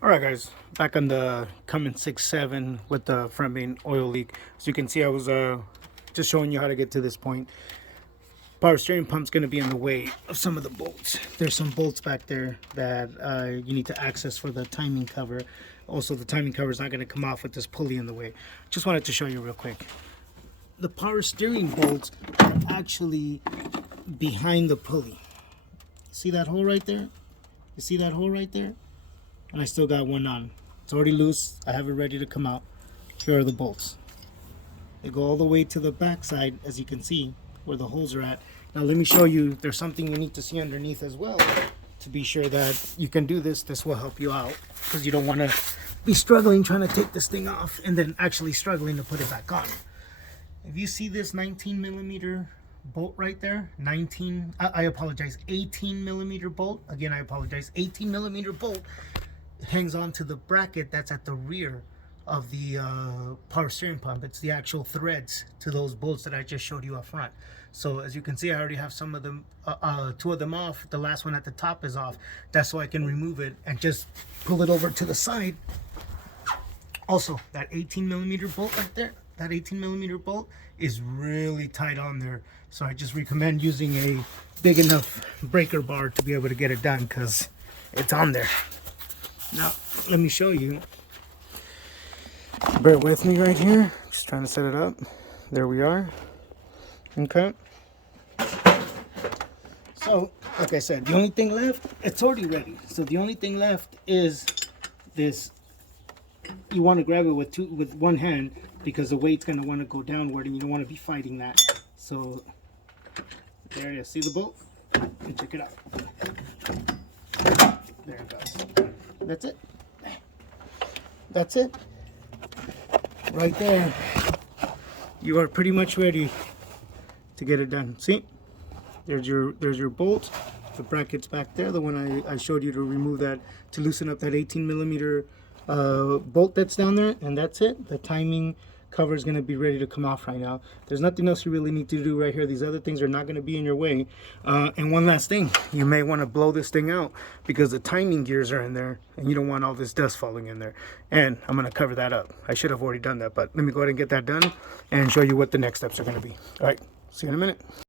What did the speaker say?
Alright guys, back on the Cummins 6.7 with the front main oil leak. As you can see, I was just showing you how to get to this point. Power steering pump's going to be in the way of some of the bolts. There's some bolts back there that you need to access for the timing cover. Also, the timing cover is not going to come off with this pulley in the way. Just wanted to show you real quick. The power steering bolts are actually behind the pulley. See that hole right there? You see that hole right there? And I still got one on. It's already loose. I have it ready to come out. Here are the bolts. They go all the way to the back side, as you can see, where the holes are at. Now let me show you, there's something you need to see underneath as well to be sure that you can do this. This will help you out because you don't want to be struggling trying to take this thing off and then actually struggling to put it back on. If you see this 19 millimeter bolt right there, I apologize, 18 millimeter bolt. Again, I apologize, 18 millimeter bolt hangs on to the bracket that's at the rear of the power steering pump. It's the actual threads to those bolts that I just showed you up front. So as you can see, I already have some of them, two of them off. The last one at the top is off. That's so I can remove it and just pull it over to the side. Also, that 18 millimeter bolt right there, that 18 millimeter bolt is really tight on there. So I just recommend using a big enough breaker bar to be able to get it done because it's on there. Now, let me show you. Bear with me right here. Just trying to set it up. There we are. Okay. So, like I said, the only thing left, it's already ready. So the only thing left is this. You want to grab it with one hand because the weight's going to want to go downward and you don't want to be fighting that. So, there you see the bolt? And check it out. There it goes. That's it. That's it. Right there. You are pretty much ready to get it done. See? There's your bolt. The bracket's back there. The one I showed you to remove that, to loosen up that 18 millimeter bolt that's down there. And that's it. The timing cover is going to be ready to come off right now. There's nothing else you really need to do right here. These other things are not going to be in your way. And one last thing, you may want to blow this thing out because the timing gears are in there and you don't want all this dust falling in there. And I'm going to cover that up. I should have already done that, but let me go ahead and get that done and show you what the next steps are going to be. All right, see you in a minute.